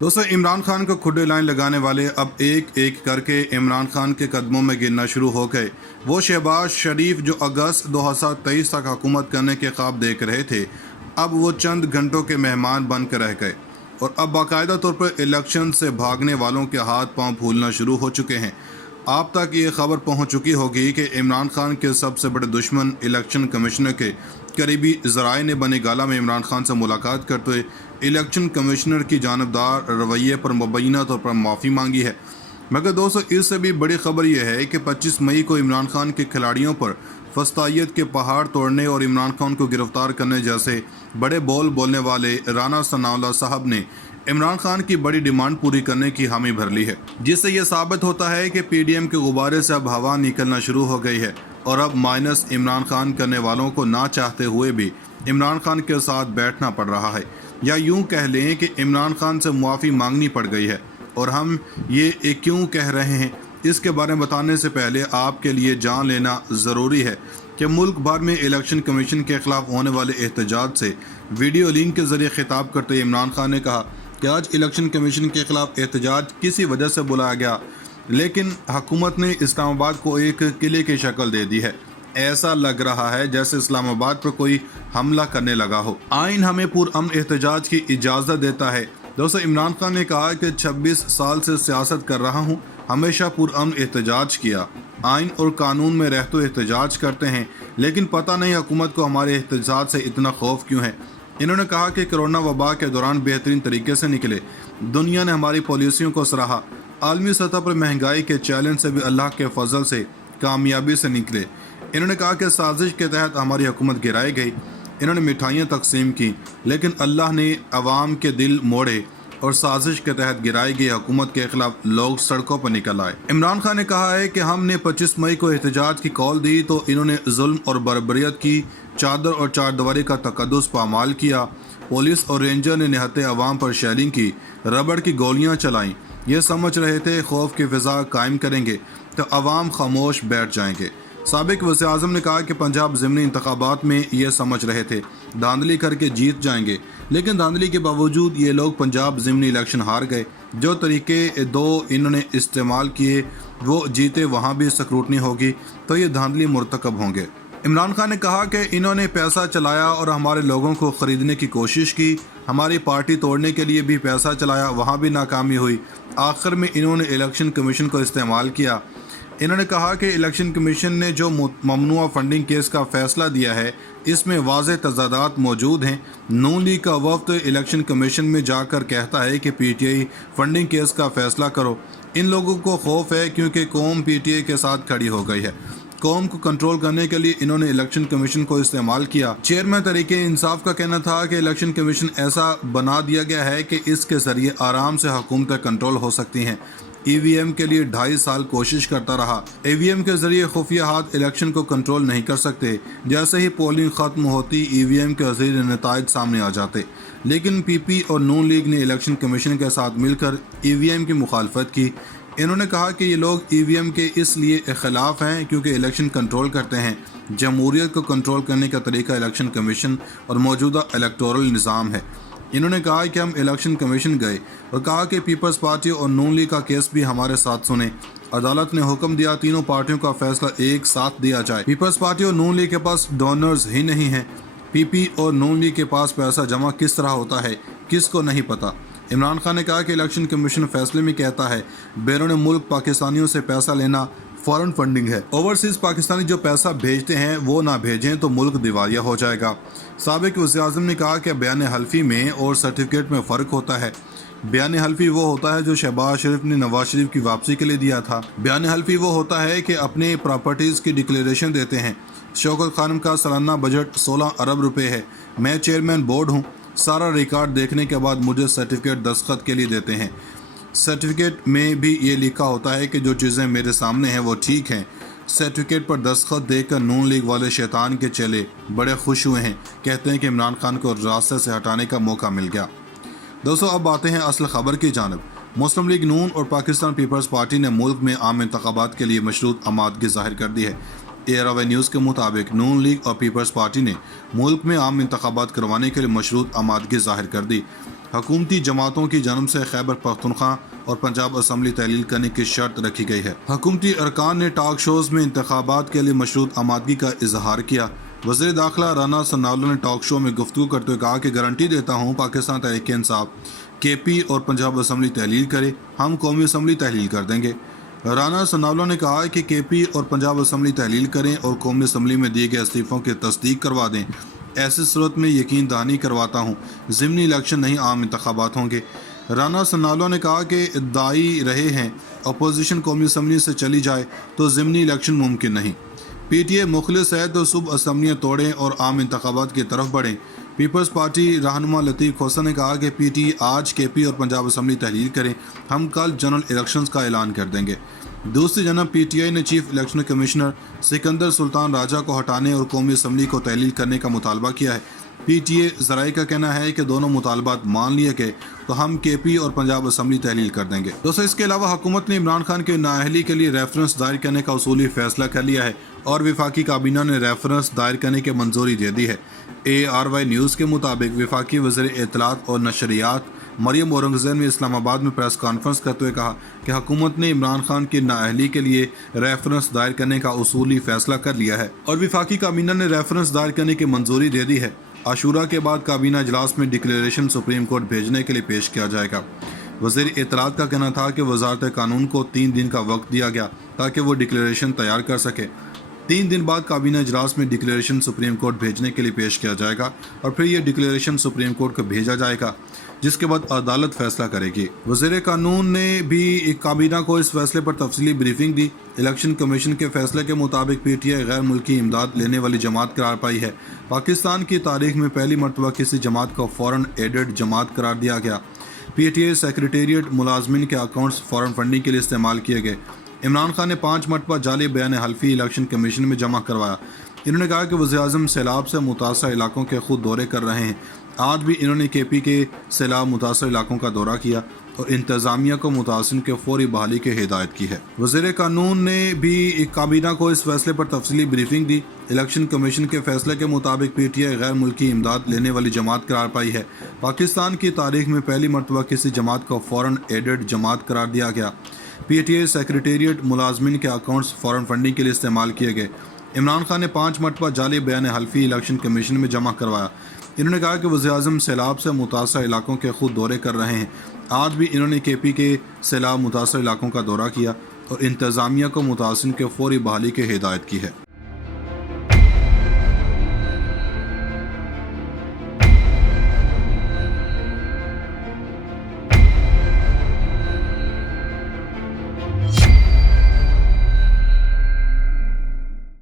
दोस्तों, इमरान खान को खुडे लाइन लगाने वाले अब एक एक करके इमरान खान के कदमों में गिरना शुरू हो गए। वो शहबाज शरीफ जो अगस्त 2023 तक हुकूमत करने के ख्वाब देख रहे थे, अब वो चंद घंटों के मेहमान बन कर रह गए और अब बाकायदा तौर पर इलेक्शन से भागने वालों के हाथ पांव फूलना शुरू हो चुके हैं। आप तक ये खबर पहुंच चुकी होगी कि इमरान खान के सबसे बड़े दुश्मन इलेक्शन कमिश्नर के करीबी ज़राए ने बने गाला में इमरान खान से मुलाकात करते हुए इलेक्शन कमिश्नर की जानबदार रवैये पर मुबैना तौर पर माफ़ी मांगी है। मगर दोस्तों, इससे भी बड़ी खबर यह है कि 25 मई को इमरान खान के खिलाड़ियों पर फस्तायत के पहाड़ तोड़ने और इमरान खान को गिरफ्तार करने जैसे बड़े बोल बोलने वाले राना सनाउल्लाह साहब ने इमरान खान की बड़ी डिमांड पूरी करने की हामी भर ली है, जिससे यह साबित होता है कि पीडीएम के गुब्बारे से अब हवा निकलना शुरू हो गई है और अब माइनस इमरान खान करने वालों को ना चाहते हुए भी इमरान खान के साथ बैठना पड़ रहा है, या यूं कह लें कि इमरान खान से मुआफ़ी मांगनी पड़ गई है। और हम ये क्यों कह रहे हैं, इसके बारे में बताने से पहले आपके लिए जान लेना ज़रूरी है कि मुल्क भर में इलेक्शन कमीशन के ख़िलाफ़ होने वाले एहतजाज से वीडियो लिंक के ज़रिए खिताब करते हुए इमरान खान ने कहा कि आज इलेक्शन कमीशन के ख़िलाफ़ एहतजाज किसी वजह से बुलाया गया, लेकिन हुकूमत ने इस्लामाबाद को एक किले की शक्ल दे दी है। ऐसा लग रहा है जैसे इस्लामाबाद पर कोई हमला करने लगा हो। आइन हमें पुरअमन एहतजाज की इजाज़त देता है। दोस्तों, इमरान खान ने कहा कि 26 साल से सियासत कर रहा हूँ, हमेशा पुरअमन एहतजाज किया, आइन और कानून में रहते एहतजाज करते हैं, लेकिन पता नहीं हुकूमत को हमारे एहतजाज से इतना खौफ क्यों है। इन्होंने कहा कि कोरोना वबा के दौरान बेहतरीन तरीके से निकले, दुनिया ने हमारी पॉलिसियों को सराहा, आलमी सतह पर महंगाई के चैलेंज से भी अल्लाह के फजल से कामयाबी से निकले। इन्होंने कहा कि साजिश के तहत हमारी हुकूमत गिराई गई, इन्होंने मिठाइयाँ तकसीम की, लेकिन अल्लाह ने अवाम के दिल मोड़े और साजिश के तहत गिराई गई हुकूमत के खिलाफ लोग सड़कों पर निकल आए। इमरान खान ने कहा है कि हमने 25 मई को एहतजाज की कॉल दी तो इन्होंने जुल्म और बर्बरियत की चादर और चारदीवारी का तकद्दुस पामाल किया। पुलिस और रेंजर ने निहत्ते अवाम पर शेयरिंग की, रबड़ की गोलियां चलाईं। ये समझ रहे थे खौफ की फिजा कायम करेंगे तो अवाम खामोश बैठ जाएंगे। साबिक वज़ीर-ए-आज़म ने कहा कि पंजाब ज़िमनी इंतखाबात में ये समझ रहे थे धांधली करके जीत जाएंगे, लेकिन धांधली के बावजूद ये लोग पंजाब ज़िमनी इलेक्शन हार गए। जो तरीके दो इन्होंने इस्तेमाल किए वो जीते, वहाँ भी स्क्रूटनी होगी तो ये धांधली मुर्तकब होंगे। इमरान खान ने कहा कि इन्होंने पैसा चलाया और हमारे लोगों को ख़रीदने की कोशिश की, हमारी पार्टी तोड़ने के लिए भी पैसा चलाया, वहाँ भी नाकामी हुई। आखिर में इन्होंने इलेक्शन कमीशन को इस्तेमाल किया। इन्होंने कहा कि इलेक्शन कमीशन ने जो ममनुआ फंडिंग केस का फैसला दिया है, इसमें वाज़ेह तज़ादात मौजूद हैं। नून लीग का वफ्द इलेक्शन कमीशन में जाकर कहता है कि पीटीआई फंडिंग केस का फैसला करो। इन लोगों को खौफ है क्योंकि कौम पीटीआई के साथ खड़ी हो गई है। कौम को कंट्रोल करने के लिए इन्होंने इलेक्शन कमीशन को इस्तेमाल किया। चेयरमैन तहरीके इंसाफ का कहना था कि इलेक्शन कमीशन ऐसा बना दिया गया है कि इसके ज़रिए आराम से हुकूमतें कंट्रोल हो सकती हैं। ईवीएम के लिए 2.5 साल कोशिश करता रहा। ईवीएम के जरिए खुफिया हाथ इलेक्शन को कंट्रोल नहीं कर सकते। जैसे ही पोलिंग खत्म होती ईवीएम के ज़रिए नताइज सामने आ जाते, लेकिन पीपी और नून लीग ने इलेक्शन कमीशन के साथ मिलकर ईवीएम की मुखालफत की। इन्होंने कहा कि ये लोग ईवीएम के इसलिए खिलाफ हैं क्योंकि इलेक्शन कंट्रोल करते हैं। जमहूरियत को कंट्रोल करने का तरीका इलेक्शन कमीशन और मौजूदा इलेक्टोरल निज़ाम है। इन्होंने कहा कि हम इलेक्शन कमीशन गए और कहा कि पीपल्स पार्टी और नून लीग का केस भी हमारे साथ सुने। अदालत ने हुक्म दिया तीनों पार्टियों का फैसला एक साथ दिया जाए। पीपल्स पार्टी और नून लीग के पास डोनर्स ही नहीं हैं। पीपी और नून लीग के पास पैसा जमा किस तरह होता है किसको नहीं पता। इमरान खान ने कहा कि इलेक्शन कमीशन फैसले में कहता है बैरून मुल्क पाकिस्तानियों से पैसा लेना फॉरेन फंडिंग है। ओवरसीज़ पाकिस्तानी जो पैसा भेजते हैं वो ना भेजें तो मुल्क दिवालिया हो जाएगा। साबिक वज़ीर-ए-आज़म ने कहा कि बयान हल्फी में और सर्टिफिकेट में फ़र्क होता है। बयान हल्फी वो होता है जो शहबाज शरीफ ने नवाज शरीफ की वापसी के लिए दिया था। बयान हल्फी वो होता है कि अपने प्रॉपर्टीज़ की डिक्लेरेशन देते हैं। शौकत खानम का सालाना बजट 16 अरब रुपये है। मैं चेयरमैन बोर्ड हूँ। सारा रिकॉर्ड देखने के बाद मुझे सर्टिफिकेट दस्तखत के लिए देते हैं। सर्टिफिकेट में भी ये लिखा होता है कि जो चीज़ें मेरे सामने हैं वो ठीक हैं। सर्टिफिकेट पर दस्तखत देकर नून लीग वाले शैतान के चेले बड़े खुश हुए हैं, कहते हैं कि इमरान खान को रास्ते से हटाने का मौका मिल गया। दोस्तों, अब आते हैं असल खबर की जानब। मुस्लिम लीग नून और पाकिस्तान पीपल्स पार्टी ने मुल्क में आम इंतखाबात के लिए मशरूत आमादगी जाहिर कर दी है। ARY न्यूज़ के मुताबिक नून लीग और पीपल्स पार्टी ने मुल्क में आम इंतखाबात करवाने के लिए मशरूत आमादगी जाहिर कर दी। हुकूमती जमातों की जन्म से खैबर पख्तूनख्वा और पंजाब असम्बली तहलील करने की शर्त रखी गई है। हुकूमती अरकान ने टॉक शोज़ में इंतखाबात के लिए मशरूत आमादगी का इजहार किया। वज़ीर दाखिला राना सनाउल्लाह ने टॉक शो में गुफ्तगू करते हुए कहा कि गारंटी देता हूँ पाकिस्तान तहरीक इंसाफ KP और पंजाब असम्बली तहलील करे, हम कौमी असम्बली तहलील कर देंगे। राना सनाउल्लाह ने कहा कि KP और पंजाब असम्बली तहलील करें और कौमी असम्बली में दिए गए इस्तीफ़ों की तस्दीक करवा दें। ऐसी सूरत में यकीन दहानी करवाता हूँ ज़िमनी इलेक्शन नहीं आम इंतखाबात होंगे। राना सनाउल्लाह ने कहा कि दाई रहे हैं अपोजिशन कौमी असम्बली से चली जाए तो ज़िमनी इलेक्शन मुमकिन नहीं। PTA मुखलिस है तो सुबह असम्बलियाँ तोड़ें और आम इंतखाबात की तरफ बढ़ें। पीपल्स पार्टी रहनुमा लतीफ़ खोसा ने कहा कि PTA आज KP और पंजाब असम्बली तहलील करें, हम कल जनरल इलेक्शंस का ऐलान कर देंगे। दूसरी जानब PTI ने chief election commissioner Sikandar Sultan Raja को हटाने और कौमी असम्बली को तहलील करने का मुतालबा किया है। PTA ज़राए का कहना है कि दोनों मुतालबात मान लिए गए तो हम KP और पंजाब असम्बली तहलील कर देंगे। दोस्तों, इसके अलावा हुकूमत ने इमरान खान के नाअहली के लिए रेफरेंस दायर करने का उसूली फैसला कर लिया है और वफाकी काबीना ने रेफरेंस दायर करने की मंजूरी दे दी है। ARY न्यूज़ के मुताबिक वफाकी वज़ीर इत्तलात और नशरियात मरियम औरंगज़ेब ने इस्लामाबाद में प्रेस कॉन्फ्रेंस करते हुए कहा कि हुकूमत ने इमरान खान की नाअहली के लिए रेफरेंस दायर करने का उसूली फैसला कर लिया है और वफाकी काबीना ने रेफरेंस दायर करने की मंजूरी दे दी है। आशूरा के बाद काबीना इजलास में डिक्लेरेशन सुप्रीम कोर्ट भेजने के लिए पेश किया जाएगा। वज़ीर इत्तलात का कहना था कि वजारत कानून को 3 दिन का वक्त दिया गया ताकि वो डिक्लेरेशन तैयार कर सके। 3 दिन बाद काबीना इजलास में डिक्लेरेशन सुप्रीम कोर्ट भेजने के लिए पेश किया जाएगा और फिर ये डिक्लेरेशन सुप्रीम कोर्ट को भेजा जाएगा, जिसके बाद अदालत फैसला करेगी। वज़ीर कानून ने भी एक काबीना को इस फैसले पर तफसीली ब्रीफिंग दी। इलेक्शन कमीशन के फैसले के मुताबिक PTI गैर मुल्की इमदाद लेने वाली जमात करार पाई है। पाकिस्तान की तारीख में पहली मरतबा किसी जमात को फ़ौरन एडेड जमात करार दिया गया। PTI सेक्रेटेरिएट मुलाजमिन के अकाउंट्स फ़ौरन फंडिंग के लिए इस्तेमाल किए गए। इमरान खान ने 5 मरतबा जाली बयान हल्फी इलेक्शन कमीशन में जमा करवाया। इन्होंने कहा कि वज़ीर-ए-आज़म सैलाब से मुतासर इलाकों के खुद दौरे कर रहे हैं। आज भी इन्होंने KP के सैलाब मुतासर इलाकों का दौरा किया और इंतज़ामिया को मुतासिन के फौरी बहाली की हिदायत की है। वज़ीर कानून ने भी एक काबीना को इस फैसले पर तफसीली ब्रीफिंग दी। इलेक्शन कमीशन के फैसले के मुताबिक PTI गैर मुल्की इमदाद लेने वाली जमात करार पाई है। पाकिस्तान की तारीख में पहली मरतबा किसी जमात को फ़ौरन एडेड जमात करार दिया गया। PTI सेक्रेटेरिएट मुलाजमिन के अकाउंट्स फ़ौरन फंडिंग के लिए इस्तेमाल किए गए। इमरान खान ने 5 मरतबा जाली बयान हल्फी इलेक्शन कमीशन में जमा करवाया। इन्होंने कहा कि वज़ीर-ए-आज़म सैलाब से मुतासर इलाकों के खुद दौरे कर रहे हैं। आज भी इन्होंने KP के सैलाब मुतासर इलाकों का दौरा किया और इंतज़ामिया को मुतासिन के फौरी बहाली की हिदायत की है।